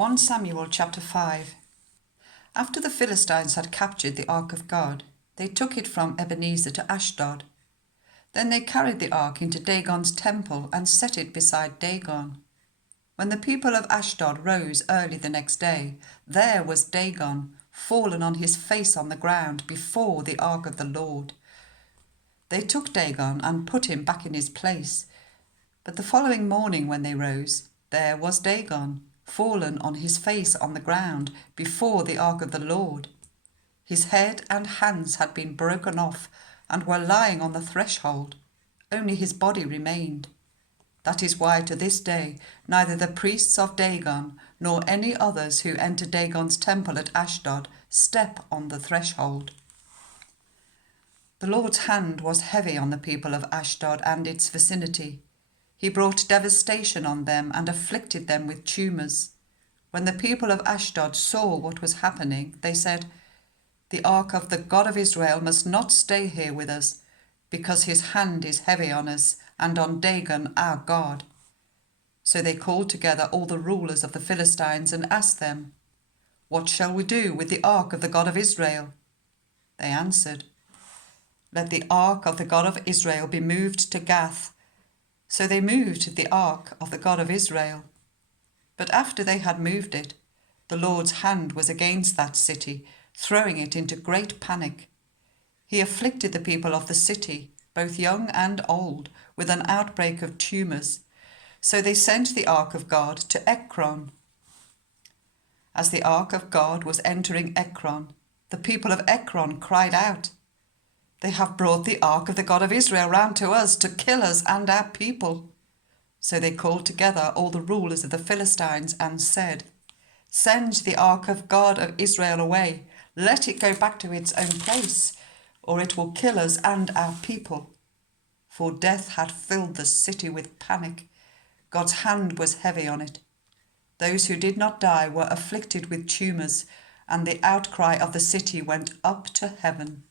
1 Samuel chapter 5. After the Philistines had captured the ark of God, they took it from Ebenezer to Ashdod. Then they carried the ark into Dagon's temple and set it beside Dagon. When the people of Ashdod rose early the next day, there was Dagon, fallen on his face on the ground before the ark of the Lord. They took Dagon and put him back in his place. But the following morning when they rose, there was Dagon, fallen on his face on the ground before the ark of the Lord. His head and hands had been broken off and were lying on the threshold. Only his body remained. That is why to this day neither the priests of Dagon nor any others who enter Dagon's temple at Ashdod step on the threshold. The Lord's hand was heavy on the people of Ashdod and its vicinity. He brought devastation on them and afflicted them with tumours. When the people of Ashdod saw what was happening, they said, "The ark of the God of Israel must not stay here with us, because his hand is heavy on us and on Dagon our God." So they called together all the rulers of the Philistines and asked them, "What shall we do with the ark of the God of Israel?" They answered, "Let the ark of the God of Israel be moved to Gath." So they moved the ark of the God of Israel. But after they had moved it, the Lord's hand was against that city, throwing it into great panic. He afflicted the people of the city, both young and old, with an outbreak of tumours. So they sent the ark of God to Ekron. As the ark of God was entering Ekron, the people of Ekron cried out, "They have brought the ark of the God of Israel round to us to kill us and our people." So they called together all the rulers of the Philistines and said, "Send the ark of God of Israel away. Let it go back to its own place, or it will kill us and our people." For death had filled the city with panic. God's hand was heavy on it. Those who did not die were afflicted with tumours, and the outcry of the city went up to heaven.